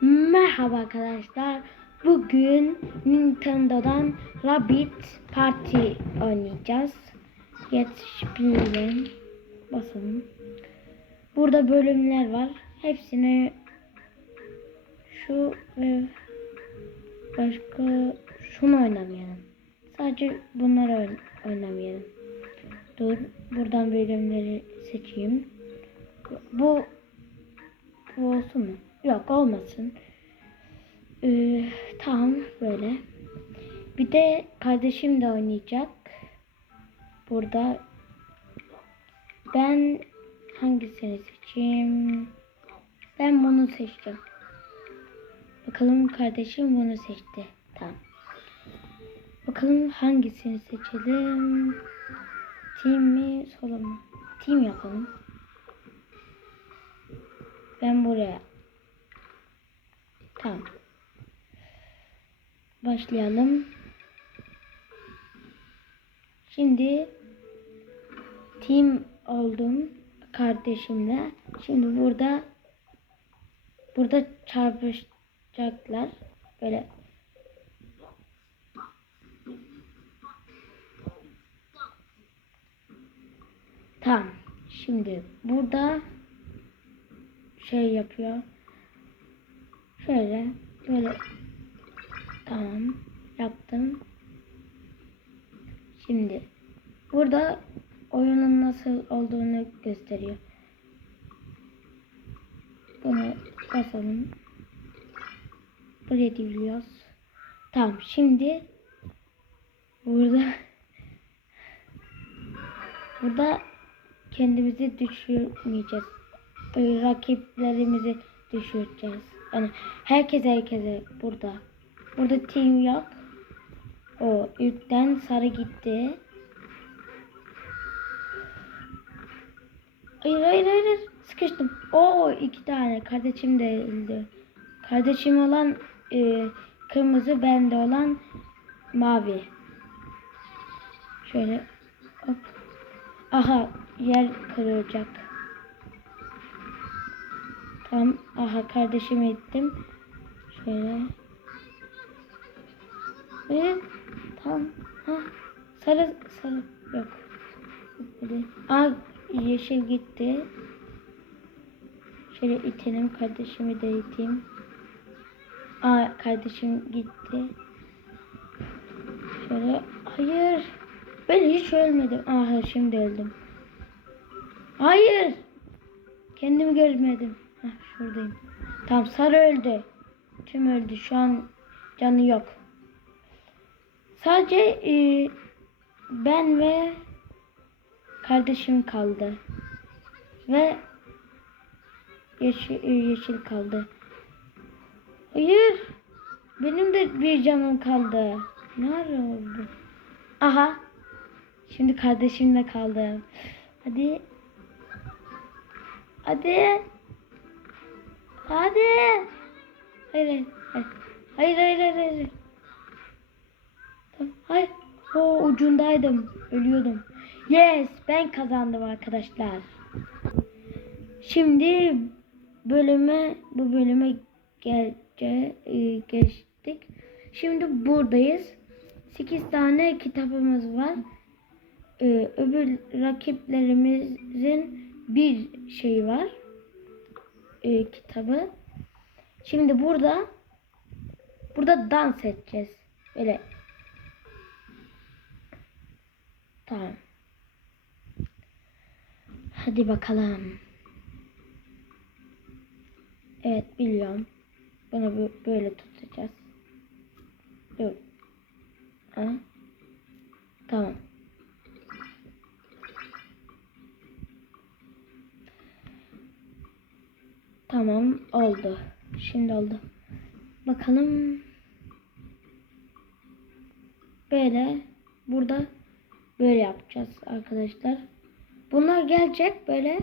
Merhaba arkadaşlar. Bugün Nintendo'dan Rabbit Party oynayacağız. Yetişebilirim. Basalım. Burada bölümler var. Hepsini Yok olmasın. Ee, tamam böyle. Bir de kardeşim de oynayacak. Burada ben hangisini seçeyim? Ben bunu seçtim. Bakalım kardeşim bunu seçti. Tamam. Bakalım hangisini seçelim? Team mi, solo mu? Team yapalım. Ben buraya. Tamam. Başlayalım. Şimdi team oldum kardeşimle. Şimdi burada burada çarpışacaklar. Böyle Tamam. Şimdi burada şey yapıyor. Şöyle böyle tamam yaptım. Şimdi burada oyunun nasıl olduğunu gösteriyor. Bunu basalım. Buraya diyoruz. Tamam şimdi burada burada kendimizi düşürmeyeceğiz. Rakiplerimizi düşüreceğiz. Yani herkes herkese burada. Burada team yok. O ilkten sarı gitti. Hayır hayır hayır. Sıkıştım. Oo iki tane. Kardeşim de öldü. Kardeşim olan e, kırmızı bende olan mavi. Şöyle hop. Aha yer kırılacak. Tamam. Aha kardeşimi ettim. Şöyle. Ve tamam. Ha. Sarı sarı yok. Hadi. Aa yeşil gitti. Şöyle itelim kardeşimi de iteyim. Aa kardeşim gitti. Şöyle hayır. Ben hiç ölmedim. Aha şimdi öldüm. Hayır. Kendimi görmedim. Heh, şuradayım. Tamam sarı öldü. Tüm öldü. Şu an canı yok. Sadece e, ben ve kardeşim kaldı. Ve yeşil, e, yeşil kaldı. Hayır. Benim de bir canım kaldı. Nerede oldu? Aha. Şimdi kardeşimle kaldım. Hadi. Hadi. Hadi. Hayır hayır. Hayır hayır hayır. hayır. O ucundaydım. Ölüyordum. Yes, ben kazandım arkadaşlar. Şimdi bölüme bu bölüme gelce, e, geçtik. Şimdi buradayız. 8 tane kitabımız var. Ee, öbür rakiplerimizin bir şeyi var. Ee, kitabı. Şimdi burada burada dans edeceğiz. Böyle Tamam. Hadi bakalım. Evet biliyorum. Bunu bö- böyle tutacağız. Dur. Ha? Tamam oldu. Şimdi oldu. Bakalım. Böyle burada böyle yapacağız arkadaşlar. Bunlar gelecek böyle.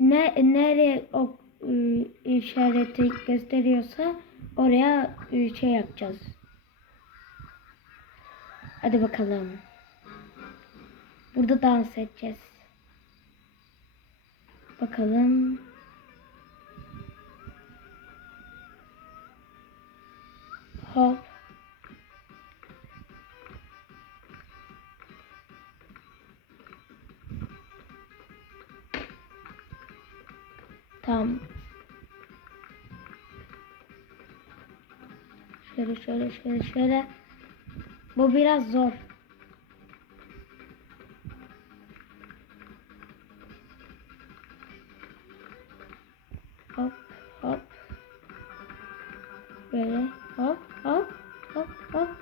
Ne nereye o ıı, işareti gösteriyorsa oraya ıı, şey yapacağız. Hadi bakalım. Burada dans edeceğiz. Bakalım. Hop. Tamam. Şöyle şöyle şöyle şöyle. Bu biraz zor.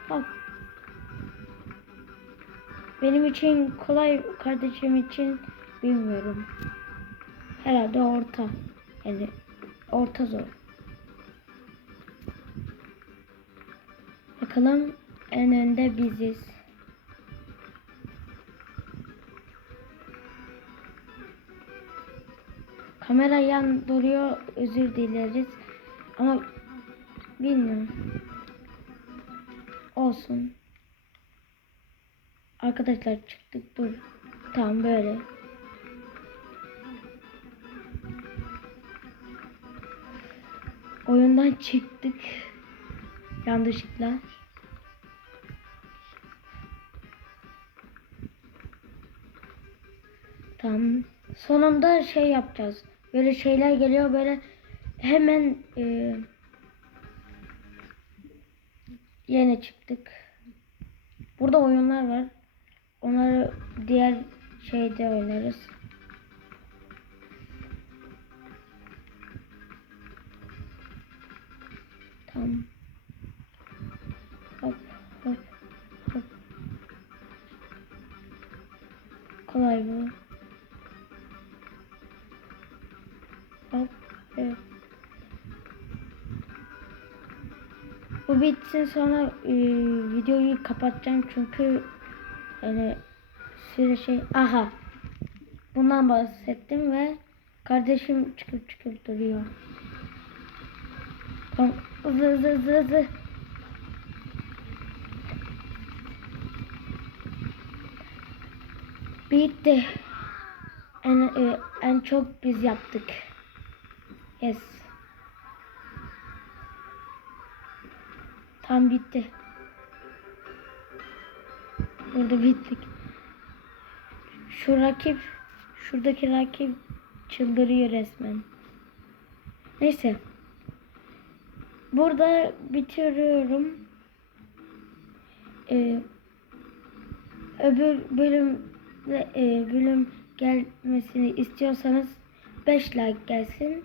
Hop. Benim için kolay kardeşim için bilmiyorum. Herhalde orta. Yani orta zor. Bakalım en önde biziz. Kamera yan duruyor özür dileriz. Ama bilmiyorum. Olsun. Arkadaşlar çıktık dur. Tamam böyle. Oyundan çıktık. Yanlışlıkla. Tamam. Sonunda şey yapacağız. Böyle şeyler geliyor böyle hemen e, yine çıktık. Burada oyunlar var. Onları diğer şeyde oynarız. Tamam. Hop hop hop. Kolay bu. Bitsin sonra e, videoyu kapatacağım çünkü yani size şey aha bundan bahsettim ve kardeşim çıkıp çıkıp duruyor. Tamam hızlı hızlı hızlı hızlı. Bitti. En, e, en çok biz yaptık. Yes. Tam bitti. Burada bittik. Şu rakip, şuradaki rakip çıldırıyor resmen. Neyse. Burada bitiriyorum. Ee, öbür bölüm e, bölüm gelmesini istiyorsanız 5 like gelsin.